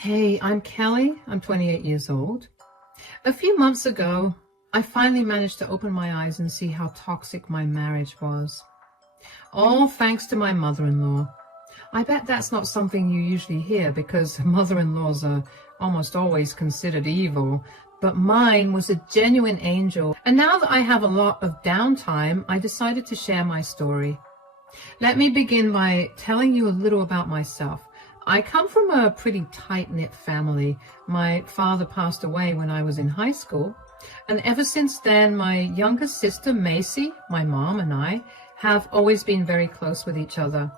Hey, I'm Kelly. I'm 28 years old. A few months ago, I finally managed to open my eyes and see how toxic my marriage was. All thanks to my mother-in-law. I bet that's not something you usually hear because mother-in-laws are almost always considered evil, but mine was a genuine angel. And now that I have a lot of downtime, I decided to share my story. Let me begin by telling you a little about myself. I come from a pretty tight-knit family. My father passed away when I was in high school, and ever since then, my younger sister, Macy, my mom, and I have always been very close with each other.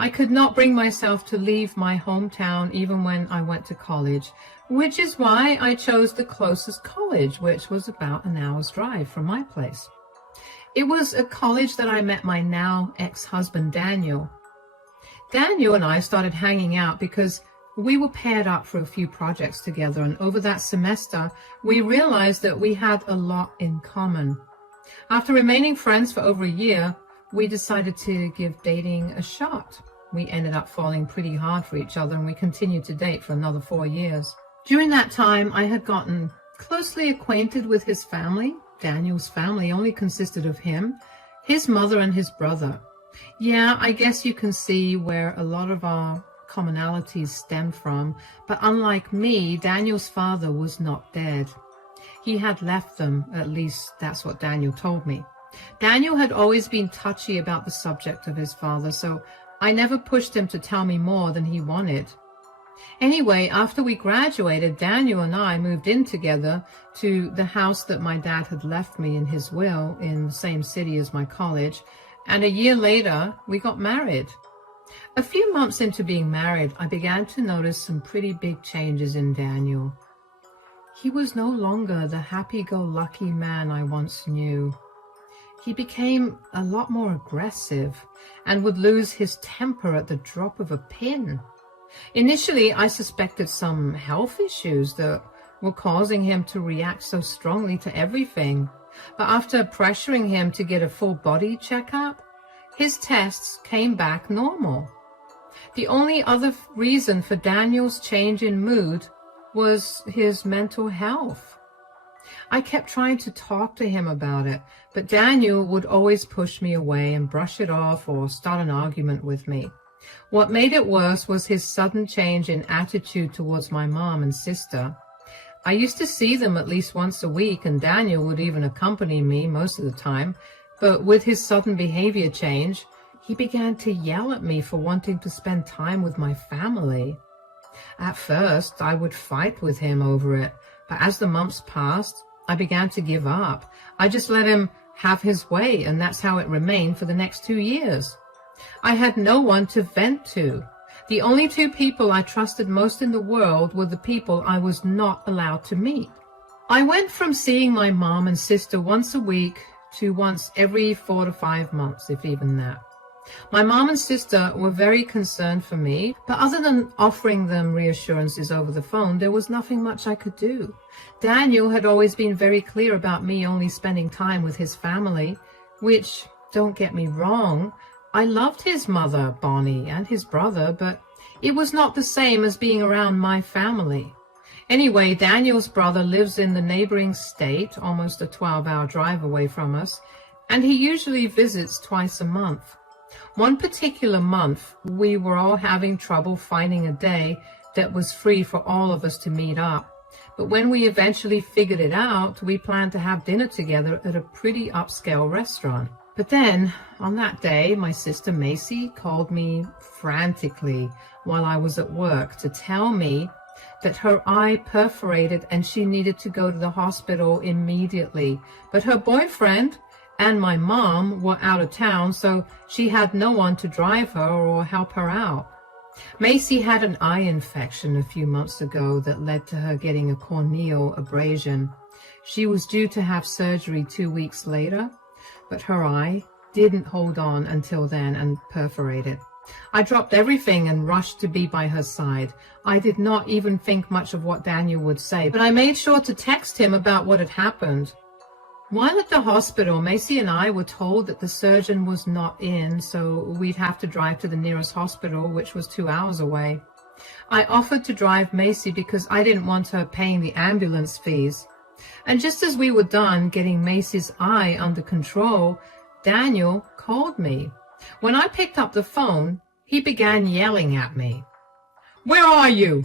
I could not bring myself to leave my hometown even when I went to college, which is why I chose the closest college, which was about an hour's drive from my place. It was a college that I met my now ex-husband, Daniel. Daniel and I started hanging out because we were paired up for a few projects together, and over that semester, we realized that we had a lot in common. After remaining friends for over a year, we decided to give dating a shot. We ended up falling pretty hard for each other, and we continued to date for another 4 years. During that time, I had gotten closely acquainted with his family. Daniel's family only consisted of him, his mother, and his brother. Yeah, I guess you can see where a lot of our commonalities stem from, but unlike me, Daniel's father was not dead. He had left them, at least that's what Daniel told me. Daniel had always been touchy about the subject of his father, so I never pushed him to tell me more than he wanted. Anyway, after we graduated, Daniel and I moved in together to the house that my dad had left me in his will in the same city as my college, and a year later, we got married. A few months into being married, I began to notice some pretty big changes in Daniel. He was no longer the happy-go-lucky man I once knew. He became a lot more aggressive and would lose his temper at the drop of a pin. Initially, I suspected some health issues that were causing him to react so strongly to everything. But after pressuring him to get a full body checkup, his tests came back normal. The only other reason for Daniel's change in mood was his mental health. I kept trying to talk to him about it, but Daniel would always push me away and brush it off or start an argument with me. What made it worse was his sudden change in attitude towards my mom and sister. I used to see them at least once a week, and Daniel would even accompany me most of the time, but with his sudden behavior change, he began to yell at me for wanting to spend time with my family. At first, I would fight with him over it, but as the months passed, I began to give up. I just let him have his way, and that's how it remained for the next 2 years. I had no one to vent to. The only two people I trusted most in the world were the people I was not allowed to meet. I went from seeing my mom and sister once a week to once every 4 to 5 months, if even that. My mom and sister were very concerned for me, but other than offering them reassurances over the phone, there was nothing much I could do. Daniel had always been very clear about me only spending time with his family, which, don't get me wrong, I loved his mother, Bonnie, and his brother, but it was not the same as being around my family. Anyway, Daniel's brother lives in the neighboring state, almost a 12-hour drive away from us, and he usually visits twice a month. One particular month, we were all having trouble finding a day that was free for all of us to meet up. But when we eventually figured it out, we planned to have dinner together at a pretty upscale restaurant. But then, on that day, my sister Macy called me frantically while I was at work to tell me that her eye perforated and she needed to go to the hospital immediately. But her boyfriend and my mom were out of town, so she had no one to drive her or help her out. Macy had an eye infection a few months ago that led to her getting a corneal abrasion. She was due to have surgery 2 weeks later, but her eye didn't hold on until then and perforated. I dropped everything and rushed to be by her side. I did not even think much of what Daniel would say, but I made sure to text him about what had happened. While at the hospital, Macy and I were told that the surgeon was not in, so we'd have to drive to the nearest hospital, which was 2 hours away. I offered to drive Macy because I didn't want her paying the ambulance fees. And just as we were done getting Macy's eye under control, Daniel called me. When I picked up the phone, he began yelling at me. "Where are you?"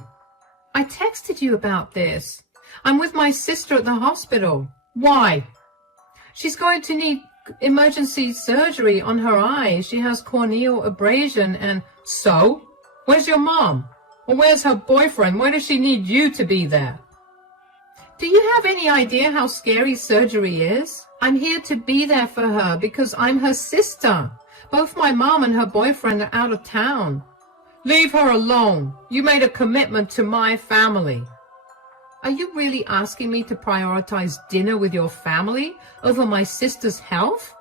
"I texted you about this. I'm with my sister at the hospital." "Why?" "She's going to need emergency surgery on her eye. She has corneal abrasion and..." "So? Where's your mom? Or where's her boyfriend? Why does she need you to be there?" "Do you have any idea how scary surgery is? I'm here to be there for her because I'm her sister. Both my mom and her boyfriend are out of town." "Leave her alone. You made a commitment to my family." "Are you really asking me to prioritize dinner with your family over my sister's health?"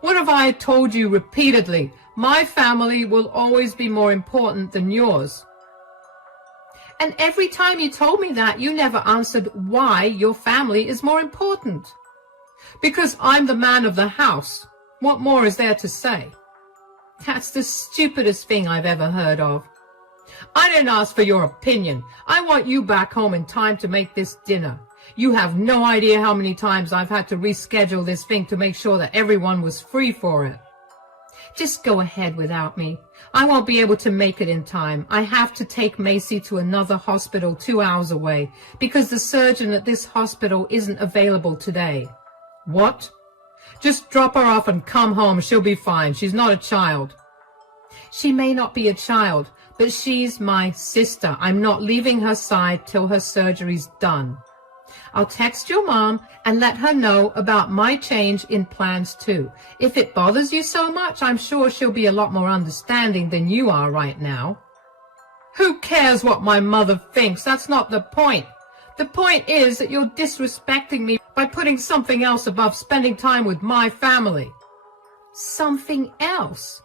"What have I told you repeatedly? My family will always be more important than yours." "And every time you told me that, you never answered why your family is more important." "Because I'm the man of the house. What more is there to say?" "That's the stupidest thing I've ever heard of." "I didn't ask for your opinion. I want you back home in time to make this dinner. You have no idea how many times I've had to reschedule this thing to make sure that everyone was free for it." "Just go ahead without me. I won't be able to make it in time. I have to take Macy to another hospital 2 hours away because the surgeon at this hospital isn't available today." "What?" "Just drop her off and come home. She'll be fine. She's not a child." "She may not be a child, but she's my sister. I'm not leaving her side till her surgery's done. I'll text your mom and let her know about my change in plans too. If it bothers you so much, I'm sure she'll be a lot more understanding than you are right now." "Who cares what my mother thinks? That's not the point. The point is that you're disrespecting me by putting something else above spending time with my family." "Something else?"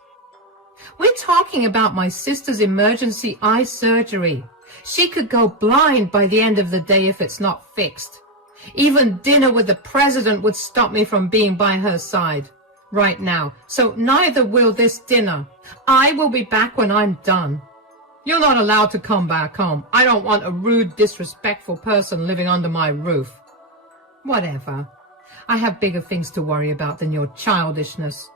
"We're talking about my sister's emergency eye surgery. She could go blind by the end of the day if it's not fixed. Even dinner with the president would stop me from being by her side right now. So neither will this dinner. I will be back when I'm done." "You're not allowed to come back home. I don't want a rude, disrespectful person living under my roof." "Whatever. I have bigger things to worry about than your childishness."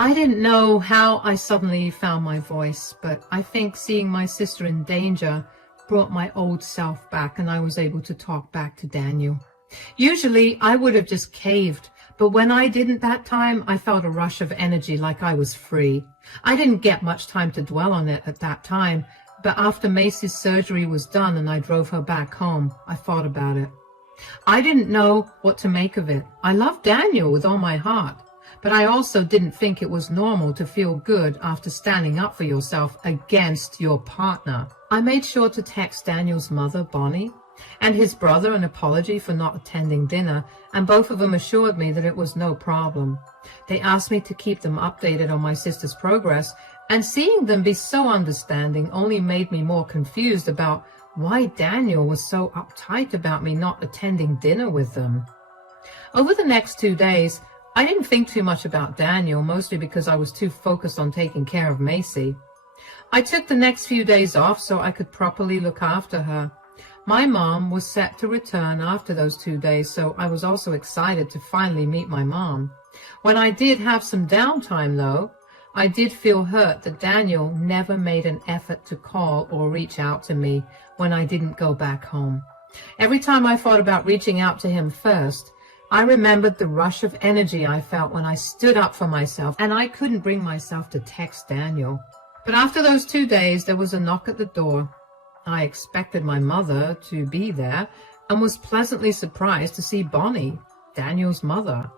I didn't know how I suddenly found my voice, but I think seeing my sister in danger brought my old self back and I was able to talk back to Daniel. Usually I would have just caved, but when I didn't that time, I felt a rush of energy like I was free. I didn't get much time to dwell on it at that time, but after Macy's surgery was done and I drove her back home, I thought about it. I didn't know what to make of it. I loved Daniel with all my heart, but I also didn't think it was normal to feel good after standing up for yourself against your partner. I made sure to text Daniel's mother, Bonnie, and his brother an apology for not attending dinner, and both of them assured me that it was no problem. They asked me to keep them updated on my sister's progress, and seeing them be so understanding only made me more confused about why Daniel was so uptight about me not attending dinner with them. Over the next 2 days, I didn't think too much about Daniel, mostly because I was too focused on taking care of Macy. I took the next few days off so I could properly look after her. My mom was set to return after those 2 days, so I was also excited to finally meet my mom. When I did have some downtime, though, I did feel hurt that Daniel never made an effort to call or reach out to me when I didn't go back home. Every time I thought about reaching out to him first, I remembered the rush of energy I felt when I stood up for myself, and I couldn't bring myself to text Daniel. But after those 2 days, there was a knock at the door. I expected my mother to be there and was pleasantly surprised to see Bonnie, Daniel's mother.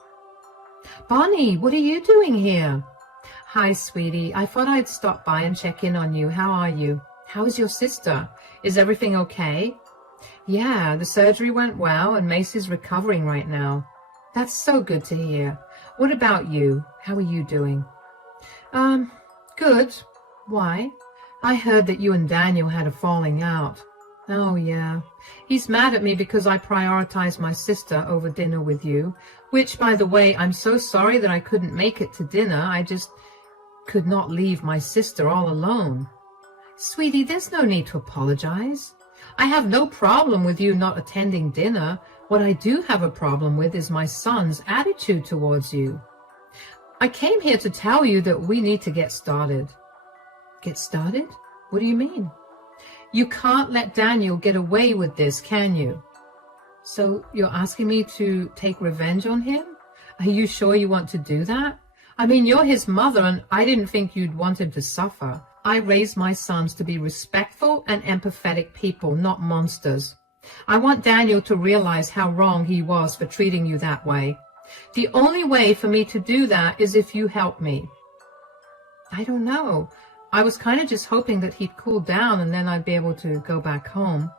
"Bonnie, what are you doing here?" "Hi, sweetie. I thought I'd stop by and check in on you. How are you? How is your sister? Is everything okay?" "Yeah, the surgery went well and Macy's recovering right now." "That's so good to hear. What about you? How are you doing?" Good. Why? I heard that you and Daniel had a falling out." "Oh, yeah. He's mad at me because I prioritized my sister over dinner with you, which, by the way, I'm so sorry that I couldn't make it to dinner. I just could not leave my sister all alone." Sweetie, there's no need to apologize. I have no problem with you not attending dinner. What I do have a problem with is my son's attitude towards you. I came here to tell you that we need to get started. Get started? What do you mean? You can't let Daniel get away with this, can you? So you're asking me to take revenge on him? Are you sure you want to do that? I mean, you're his mother, and I didn't think you'd want him to suffer. I raised my sons to be respectful and empathetic people, not monsters. I want Daniel to realize how wrong he was for treating you that way. The only way for me to do that is if you help me. I don't know. I was kind of just hoping that he'd cool down and then I'd be able to go back home.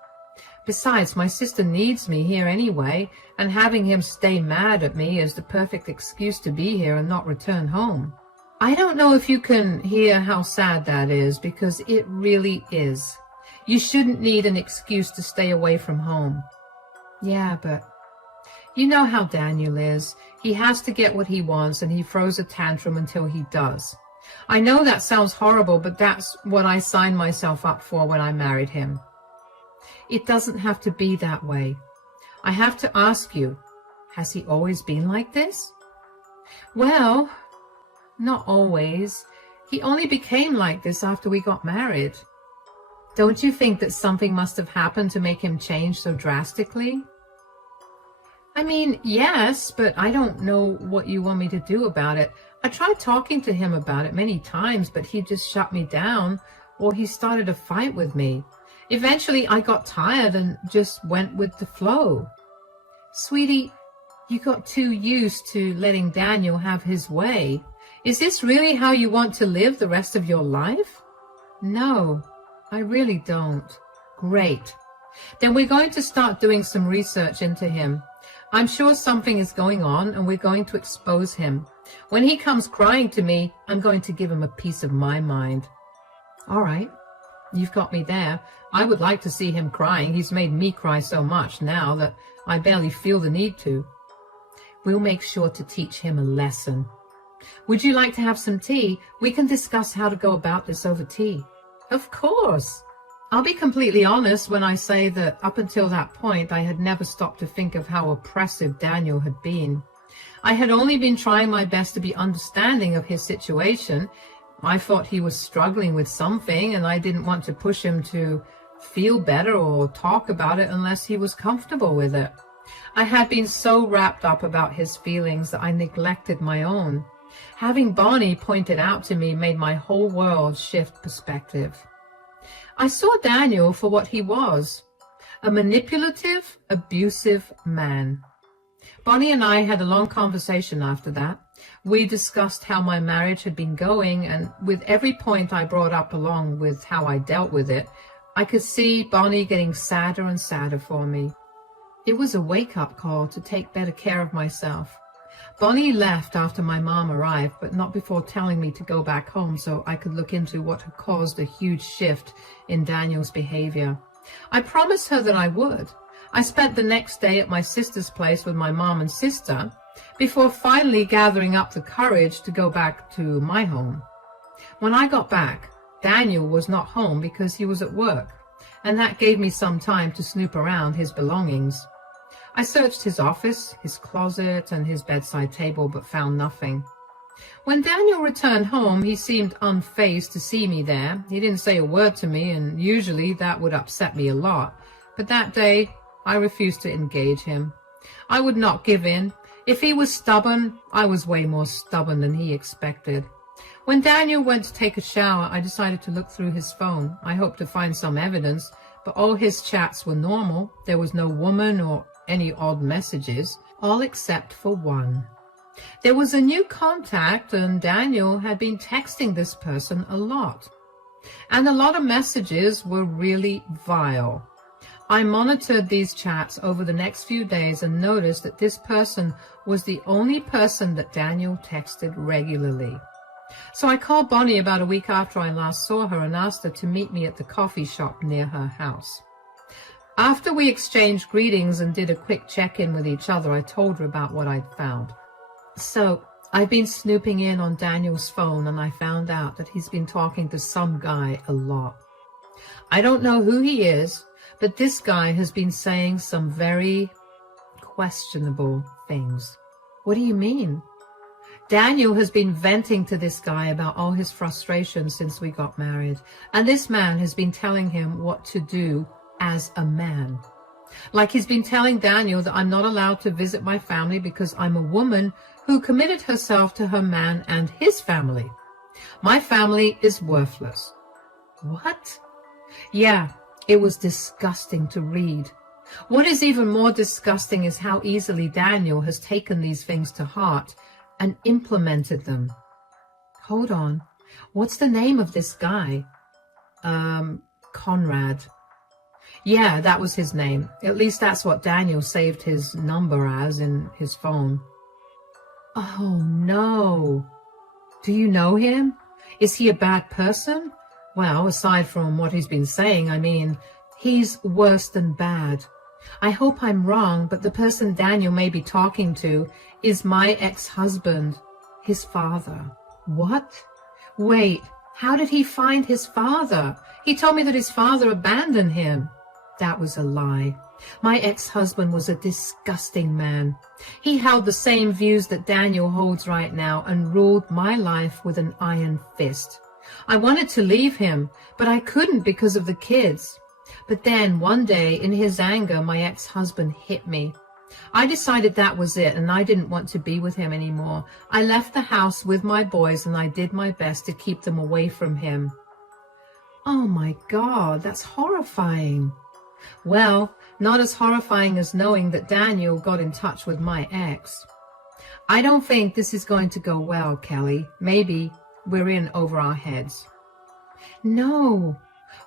Besides, my sister needs me here anyway, and having him stay mad at me is the perfect excuse to be here and not return home. I don't know if you can hear how sad that is, because it really is. You shouldn't need an excuse to stay away from home. Yeah, but you know how Daniel is. He has to get what he wants, and he throws a tantrum until he does. I know that sounds horrible, but that's what I signed myself up for when I married him. It doesn't have to be that way. I have to ask you, has he always been like this? Well, not always. He only became like this after we got married. Don't you think that something must have happened to make him change so drastically? I mean, yes, but I don't know what you want me to do about it. I tried talking to him about it many times, but he just shut me down, or he started a fight with me. Eventually, I got tired and just went with the flow. Sweetie, you got too used to letting Daniel have his way. Is this really how you want to live the rest of your life? No, I really don't. Great. Then we're going to start doing some research into him. I'm sure something is going on, and we're going to expose him. When he comes crying to me, I'm going to give him a piece of my mind. All right. You've got me there. I would like to see him crying. He's made me cry so much now that I barely feel the need to. We'll make sure to teach him a lesson. Would you like to have some tea? We can discuss how to go about this over tea. Of course. I'll be completely honest when I say that up until that point, I had never stopped to think of how oppressive Daniel had been. I had only been trying my best to be understanding of his situation. I thought he was struggling with something, and I didn't want to push him to feel better or talk about it unless he was comfortable with it. I had been so wrapped up about his feelings that I neglected my own. Having Bonnie pointed out to me made my whole world shift perspective. I saw Daniel for what he was, a manipulative, abusive man. Bonnie and I had a long conversation after that. We discussed how my marriage had been going, and with every point I brought up along with how I dealt with it, I could see Bonnie getting sadder and sadder for me. It was a wake-up call to take better care of myself. Bonnie left after my mom arrived, but not before telling me to go back home so I could look into what had caused a huge shift in Daniel's behavior. I promised her that I would. I spent the next day at my sister's place with my mom and sister before finally gathering up the courage to go back to my home. When I got back, Daniel was not home because he was at work, and that gave me some time to snoop around his belongings. I searched his office, his closet, and his bedside table, but found nothing. When Daniel returned home, he seemed unfazed to see me there. He didn't say a word to me, and usually that would upset me a lot. But that day, I refused to engage him. I would not give in. If he was stubborn, I was way more stubborn than he expected. When Daniel went to take a shower, I decided to look through his phone. I hoped to find some evidence, but all his chats were normal. There was no woman or any odd messages, all except for one. There was a new contact, and Daniel had been texting this person a lot. And a lot of messages were really vile. I monitored these chats over the next few days and noticed that this person was the only person that Daniel texted regularly. So I called Bonnie about a week after I last saw her and asked her to meet me at the coffee shop near her house. After we exchanged greetings and did a quick check-in with each other, I told her about what I'd found. So I've been snooping in on Daniel's phone, and I found out that he's been talking to some guy a lot. I don't know who he is, but this guy has been saying some very questionable things. What do you mean? Daniel has been venting to this guy about all his frustrations since we got married, and this man has been telling him what to do as a man. Like he's been telling Daniel that I'm not allowed to visit my family because I'm a woman who committed herself to her man and his family. My family is worthless. What? Yeah, it was disgusting to read. What is even more disgusting is how easily Daniel has taken these things to heart and implemented them. Hold on. What's the name of this guy? Conrad. Yeah, that was his name. At least that's what Daniel saved his number as in his phone. Oh, no. Do you know him? Is he a bad person? Well, aside from what he's been saying, I mean, he's worse than bad. I hope I'm wrong, but the person Daniel may be talking to is my ex-husband, his father. What? Wait, how did he find his father? He told me that his father abandoned him. That was a lie. My ex-husband was a disgusting man. He held the same views that Daniel holds right now and ruled my life with an iron fist. I wanted to leave him, but I couldn't because of the kids. But then one day, in his anger, my ex-husband hit me. I decided that was it, and I didn't want to be with him anymore. I left the house with my boys, and I did my best to keep them away from him. Oh my God, that's horrifying. Well, not as horrifying as knowing that Daniel got in touch with my ex. I don't think this is going to go well, Kelly. Maybe we're in over our heads. No,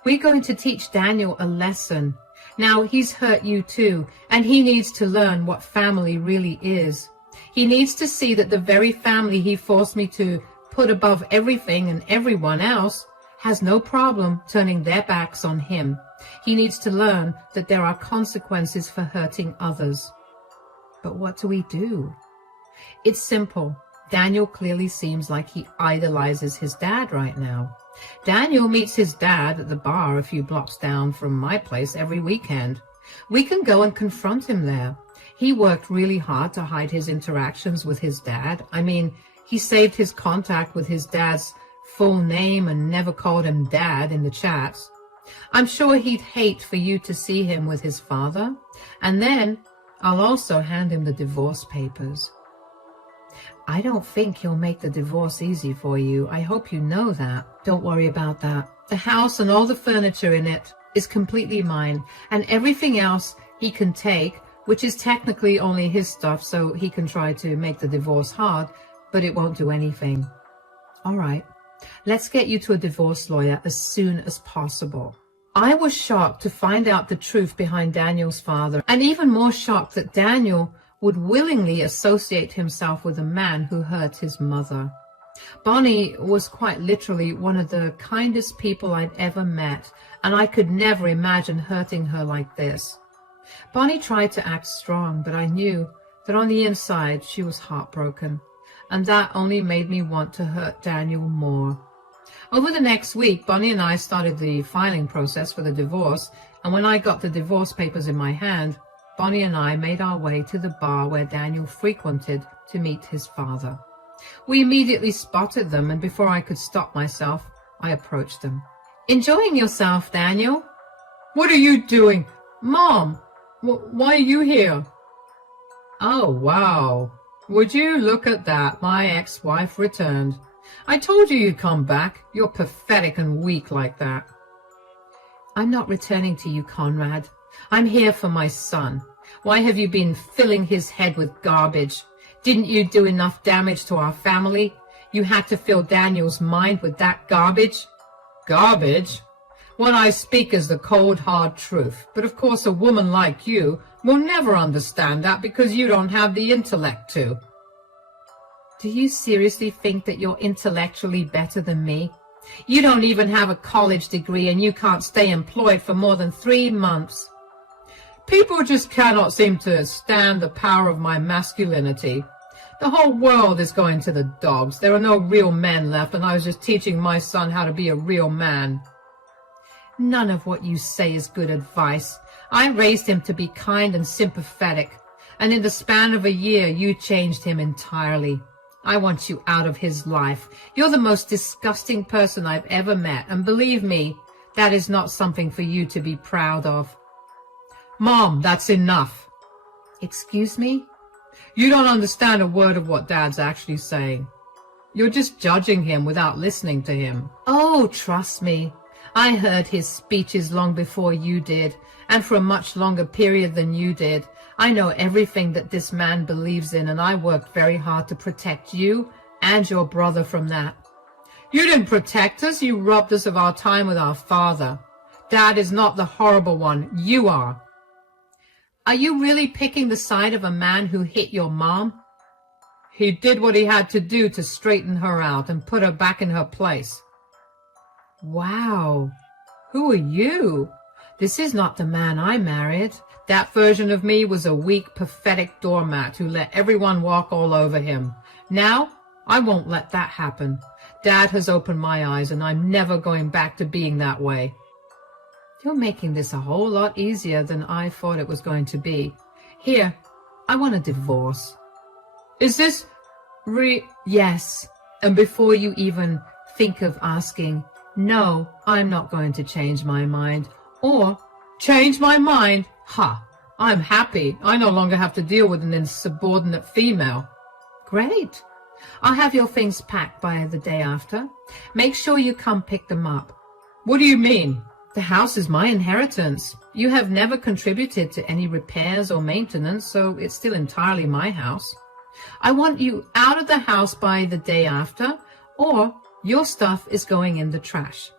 we're going to teach Daniel a lesson. Now, he's hurt you too, and he needs to learn what family really is. He needs to see that the very family he forced me to put above everything and everyone else has no problem turning their backs on him. He needs to learn that there are consequences for hurting others. But what do we do? It's simple. Daniel clearly seems like he idolizes his dad right now. Daniel meets his dad at the bar a few blocks down from my place every weekend. We can go and confront him there. He worked really hard to hide his interactions with his dad. I mean, he saved his contact with his dad's full name and never called him Dad in the chats. I'm sure he'd hate for you to see him with his father. And then I'll also hand him the divorce papers. I don't think he'll make the divorce easy for you. I hope you know that. Don't worry about that. The house and all the furniture in it is completely mine, and everything else he can take, which is technically only his stuff, so he can try to make the divorce hard, but it won't do anything. All right, let's get you to a divorce lawyer as soon as possible. I was shocked to find out the truth behind Daniel's father, and even more shocked that Daniel would willingly associate himself with a man who hurt his mother. Bonnie was quite literally one of the kindest people I'd ever met, and I could never imagine hurting her like this. Bonnie tried to act strong, but I knew that on the inside she was heartbroken, and that only made me want to hurt Daniel more. Over the next week, Bonnie and I started the filing process for the divorce, and when I got the divorce papers in my hand, Bonnie and I made our way to the bar where Daniel frequented to meet his father. We immediately spotted them, and before I could stop myself, I approached them. Enjoying yourself, Daniel? What are you doing? Mom, why are you here? Oh, wow. Would you look at that? My ex-wife returned. I told you you'd come back. You're pathetic and weak like that. I'm not returning to you, Conrad. I'm here for my son. Why have you been filling his head with garbage? Didn't you do enough damage to our family? You had to fill Daniel's mind with that garbage? Garbage? What I speak is the cold, hard truth. But of course a woman like you will never understand that because you don't have the intellect to. Do you seriously think that you're intellectually better than me? You don't even have a college degree and you can't stay employed for more than 3 months. People just cannot seem to stand the power of my masculinity. The whole world is going to the dogs. There are no real men left, and I was just teaching my son how to be a real man. None of what you say is good advice. I raised him to be kind and sympathetic, and in the span of a year you changed him entirely. I want you out of his life. You're the most disgusting person I've ever met, and believe me, that is not something for you to be proud of. Mom, that's enough. Excuse me? You don't understand a word of what Dad's actually saying. You're just judging him without listening to him. Oh, trust me. I heard his speeches long before you did, and for a much longer period than you did. I know everything that this man believes in, and I worked very hard to protect you and your brother from that. You didn't protect us. You robbed us of our time with our father. Dad is not the horrible one. You are. Are you really picking the side of a man who hit your mom? He did what he had to do to straighten her out and put her back in her place. Wow. Who are you? This is not the man I married. That version of me was a weak, pathetic doormat who let everyone walk all over him. Now, I won't let that happen. Dad has opened my eyes, and I'm never going back to being that way. You're making this a whole lot easier than I thought it was going to be. Here, I want a divorce. Is this Yes. And before you even think of asking, no, I'm not going to change my mind. Or, change my mind? Ha! I'm happy. I no longer have to deal with an insubordinate female. Great. I'll have your things packed by the day after. Make sure you come pick them up. What do you mean? The house is my inheritance. You have never contributed to any repairs or maintenance, so it's still entirely my house. I want you out of the house by the day after, or your stuff is going in the trash.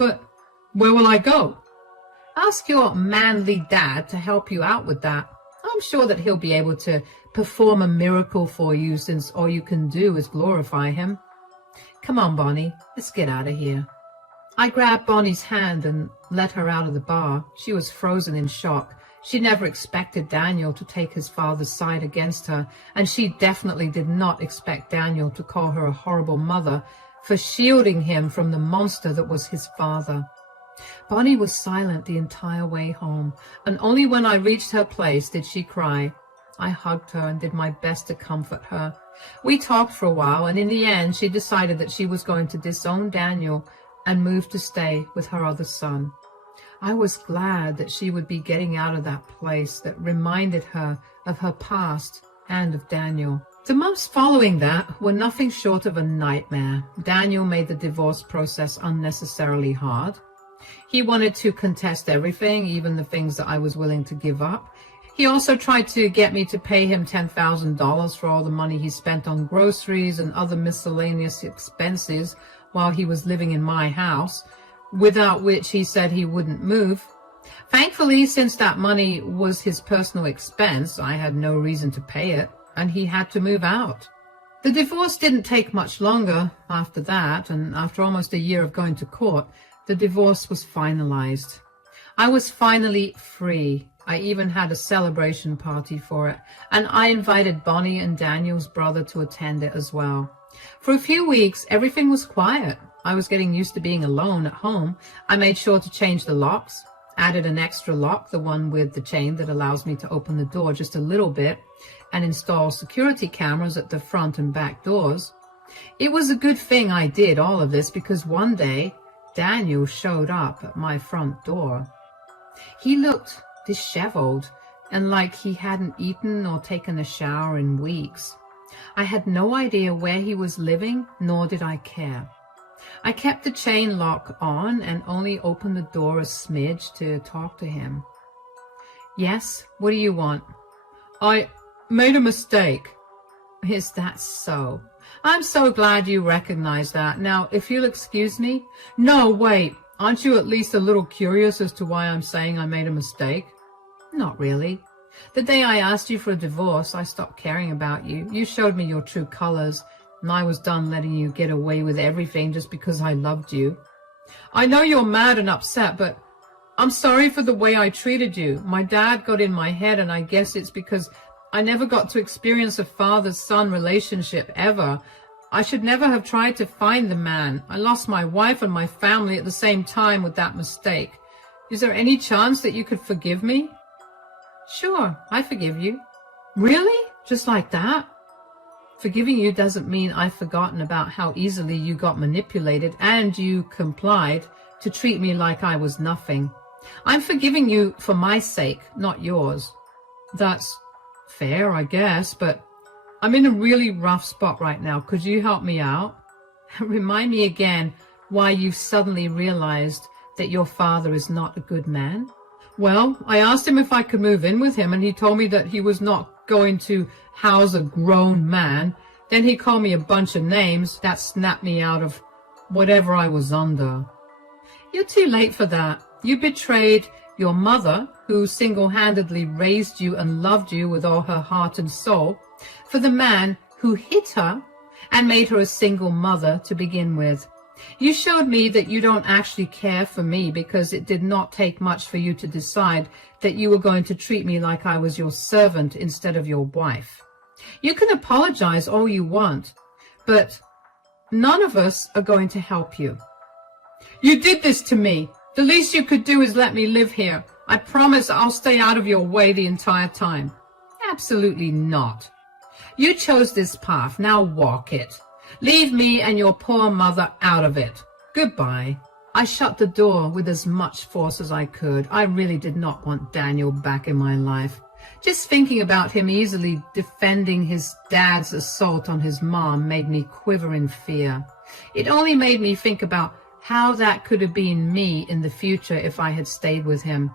But where will I go? Ask your manly dad to help you out with that. I'm sure that he'll be able to perform a miracle for you, since all you can do is glorify him. Come on, Bonnie, let's get out of here. I grabbed Bonnie's hand and let her out of the bar. She was frozen in shock. She never expected Daniel to take his father's side against her, and she definitely did not expect Daniel to call her a horrible mother for shielding him from the monster that was his father. Bonnie was silent the entire way home, and only when I reached her place did she cry. I hugged her and did my best to comfort her. We talked for a while, and in the end she decided that she was going to disown Daniel and move to stay with her other son. I was glad that she would be getting out of that place that reminded her of her past and of Daniel. The months following that were nothing short of a nightmare. Daniel made the divorce process unnecessarily hard. He wanted to contest everything, even the things that I was willing to give up. He also tried to get me to pay him $10,000 for all the money he spent on groceries and other miscellaneous expenses while he was living in my house, without which he said he wouldn't move. Thankfully, since that money was his personal expense, I had no reason to pay it, and he had to move out. The divorce didn't take much longer after that, and after almost a year of going to court, the divorce was finalized. I was finally free. I even had a celebration party for it, and I invited Bonnie and Daniel's brother to attend it as well. For a few weeks, everything was quiet. I was getting used to being alone at home. I made sure to change the locks, added an extra lock, the one with the chain that allows me to open the door just a little bit, and install security cameras at the front and back doors. It was a good thing I did all of this, because one day, Daniel showed up at my front door. He looked disheveled and like he hadn't eaten or taken a shower in weeks. I had no idea where he was living, nor did I care. I kept the chain lock on and only opened the door a smidge to talk to him. Yes, what do you want? I made a mistake. Is that so? I'm so glad you recognize that. Now, if you'll excuse me. No, wait. Aren't you at least a little curious as to why I'm saying I made a mistake? Not really. The day I asked you for a divorce, I stopped caring about you. You showed me your true colors, and I was done letting you get away with everything just because I loved you. I know you're mad and upset, but I'm sorry for the way I treated you. My dad got in my head, and I guess it's because I never got to experience a father-son relationship ever. I should never have tried to find the man. I lost my wife and my family at the same time with that mistake. Is there any chance that you could forgive me? Sure, I forgive you. Really? Just like that? Forgiving you doesn't mean I've forgotten about how easily you got manipulated and you complied to treat me like I was nothing. I'm forgiving you for my sake, not yours. That's fair, I guess, but I'm in a really rough spot right now. Could you help me out? Remind me again why you've suddenly realized that your father is not a good man. Well, I asked him if I could move in with him, and he told me that he was not going to house a grown man. Then he called me a bunch of names that snapped me out of whatever I was under. You're too late for that. You betrayed your mother, who single-handedly raised you and loved you with all her heart and soul, for the man who hit her and made her a single mother to begin with. You showed me that you don't actually care for me because it did not take much for you to decide that you were going to treat me like I was your servant instead of your wife. You can apologize all you want, but none of us are going to help you. You did this to me. The least you could do is let me live here. I promise I'll stay out of your way the entire time. Absolutely not. You chose this path. Now walk it. Leave me and your poor mother out of it. Goodbye. I shut the door with as much force as I could. I really did not want Daniel back in my life. Just thinking about him easily defending his dad's assault on his mom made me quiver in fear. It only made me think about how that could have been me in the future if I had stayed with him.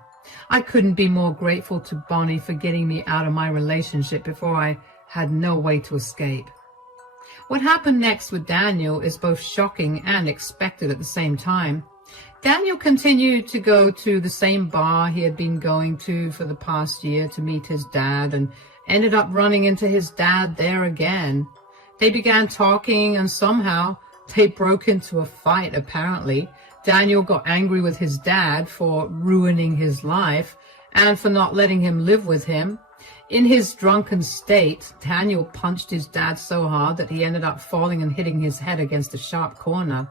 I couldn't be more grateful to Bonnie for getting me out of my relationship before I had no way to escape. What happened next with Daniel is both shocking and expected at the same time. Daniel continued to go to the same bar he had been going to for the past year to meet his dad and ended up running into his dad there again. They began talking and somehow they broke into a fight, apparently. Daniel got angry with his dad for ruining his life and for not letting him live with him. In his drunken state, Daniel punched his dad so hard that he ended up falling and hitting his head against a sharp corner.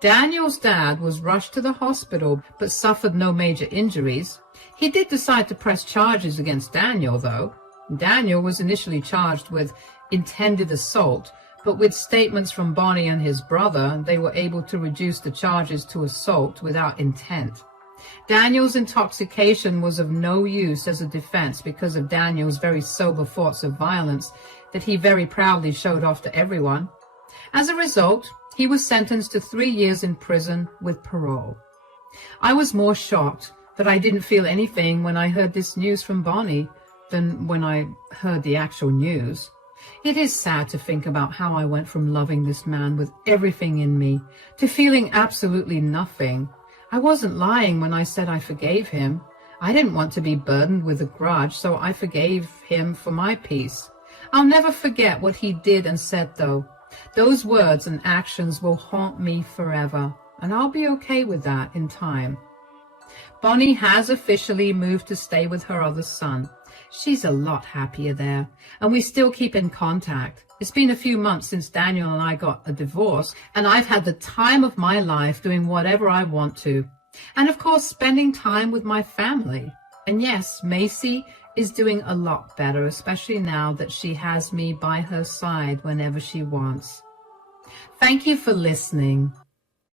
Daniel's dad was rushed to the hospital but suffered no major injuries. He did decide to press charges against Daniel, though. Daniel was initially charged with intended assault, but with statements from Bonnie and his brother, they were able to reduce the charges to assault without intent. Daniel's intoxication was of no use as a defense because of Daniel's very sober thoughts of violence that he very proudly showed off to everyone. As a result, he was sentenced to 3 years in prison with parole. I was more shocked that I didn't feel anything when I heard this news from Bonnie than when I heard the actual news. It is sad to think about how I went from loving this man with everything in me to feeling absolutely nothing. I wasn't lying when I said I forgave him. I didn't want to be burdened with a grudge, so I forgave him for my peace. I'll never forget what he did and said, though. Those words and actions will haunt me forever, and I'll be okay with that in time. Bonnie has officially moved to stay with her other son. She's a lot happier there, and we still keep in contact. It's been a few months since Daniel and I got a divorce, and I've had the time of my life doing whatever I want to. And of course, spending time with my family. And yes, Macy is doing a lot better, especially now that she has me by her side whenever she wants. Thank you for listening.